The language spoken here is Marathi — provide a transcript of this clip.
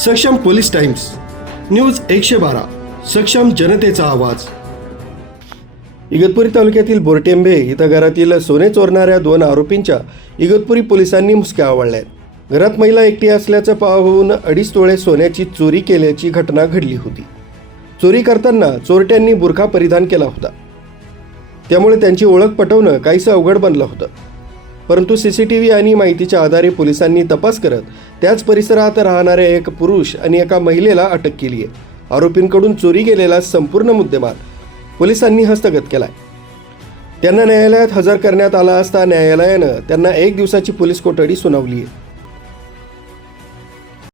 सक्षम पोलीस टाइम्स न्यूज 112 सक्षम जनतेचा आवाज। इगतपुरी तालुक्यातील बोरटेंबे इथं घरातील सोने चोरणाऱ्या 2 आरोपींच्या इगतपुरी पोलिसांनी मुसक्या आवळल्या। घरात महिला एकटी असल्याचं पाहून 2.5 तोळे सोन्याची चोरी केल्याची घटना घडली होती। चोरी करताना चोरट्यांनी बुरखा परिधान केला होता, त्यामुळे त्यांची ओळख पटवणं काहीसं अवघड बनलं होतं। परंतु CCTV आणि माहितीच्या आधारे पोलिसांनी तपास करत त्याच परिसरात राहणाऱ्या एक पुरुष आणि एका महिलेला अटक केली आहे। आरोपींकडून चोरी गेलेला संपूर्ण मुद्देमाल पोलिसांनी हस्तगत केलाय। त्यांना न्यायालयात हजर करण्यात आला असता न्यायालयानं त्यांना 1 दिवसाची पोलीस कोठडी सुनावली आहे।